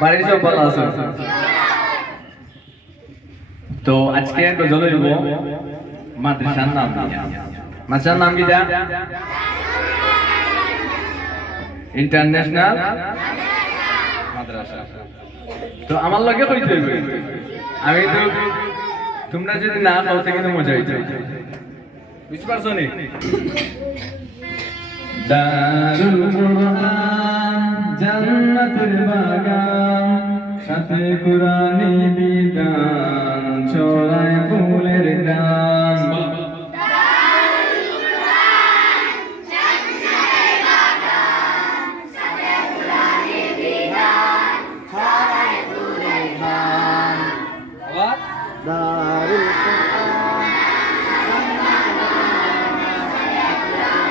বাড়ির সব ভালো আছে? তো আজকে গজল হইব মাদ্রাসার নাম দিয়া। মাদ্রাসার নাম কি দেয়া? ইন্টারন্যাশনাল মাদ্রাসা। তো আমার লগে কইতে হইবে, আমি তো তোমরা যদি না খাও তো কিন্তু মজা হইতো, বুঝতে পারছো নি? দারুল কুরআন জান্নাতের বাগান, সাথে কুরআনি বিধান, ছড়ায় ফুলের গান। দারুল কুরআন জান্নাতের বাগান, সাথে কুরআনি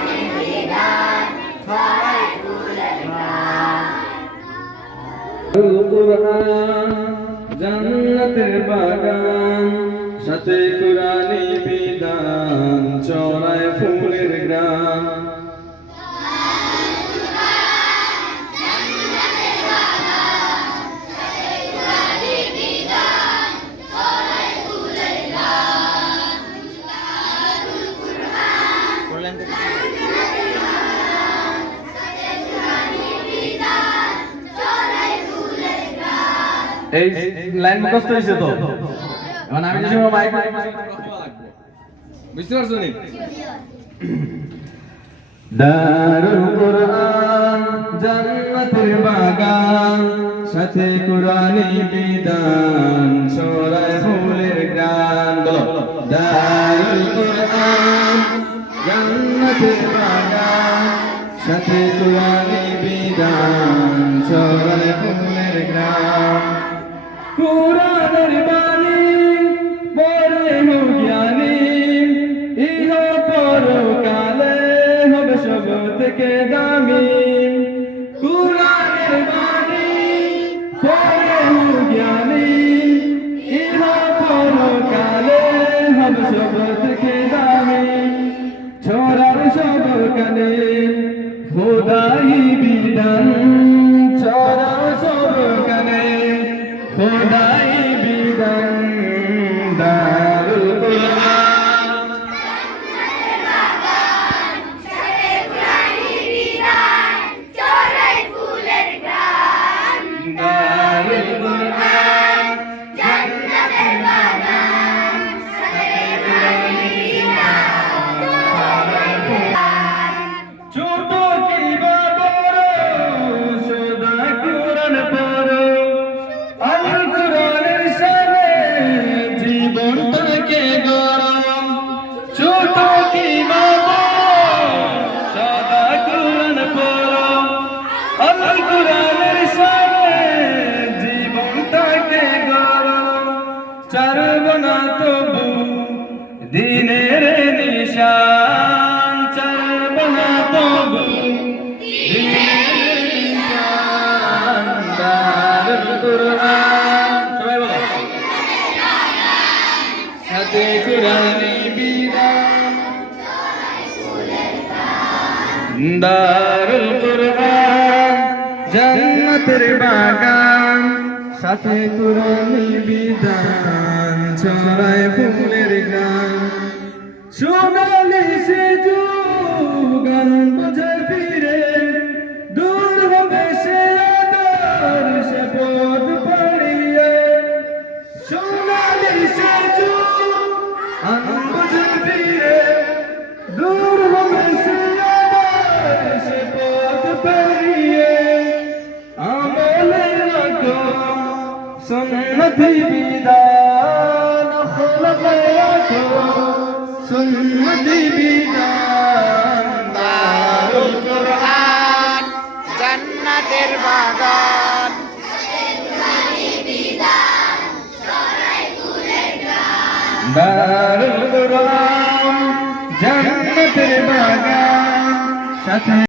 বিধান, ছড়ায় ফুলের গান। দারুল কুরআন জান্নাতের বাগান, সাথে কুরআনি বিধান, ছড়ায় ফুলের গ্রাম। এই লাইন মুখস্থ হয়েছে তো, এখন আমি যে সময় মাইক বুঝতে পারছো নি? দারুল কুরআন জান্নাতের বাগান, সাথে কুরআনি বিধান, ছড়ায় ফুলের গান। বলো দারুল কুরআন জান্নাতের বাগান, সাথে কুরআনি বিধান, ছড়ায় ফুলের গান। কুরআনের বাণী পড়ে হো জ্ঞানী, ইহ পরকালে হবে সব থেকে দামি। কুরআনের বাণী পড়ে হো জ্ঞানী, ইহ পরকালে হবে সব থেকে দামি। ছড়ার সব কানে খোদাই বিধান, ছড়ার সব কানে খোদাই বিধান। দারুল কুরআন জান্নাতের বাগান, সাথে কুরআনি বিধান, ছড়ায় ফুলের গান। দারুল কুরআন জান্নাতের বাগান, সাথে কুরআনি বিধান, ছড়ায় ফুলের গান। ছোট কিবা বড় সদা কুরআন পড়ো, চারবনা তবু দিনের নিশান, চারবনা তবু দিনের নিশান। দারুল কুরআন সবাই বলো, সাথে কুরআনি বিধান। দারুল কুরআন জান্নাতের বাগান, সাথে কুরআনি বিধান, ছড়ায় ফুলের গান। সোনালি সে যুগান বুঝে ফিরে, দূর হবে সে আদর সে পথ পাড়িয়ে। সোনালি সে যুগান বুঝে ফিরে, দূর হবে সে আদর সে পথ পাড়িয়ে। আমলে রাখো সুন্নতি বিধান, খোলকে রাখো সুন্নতি বিধান। দারুল কুরআন জান্নাতের বাগান, দারুল কুরআন জান্নাতের বাগান, সাথে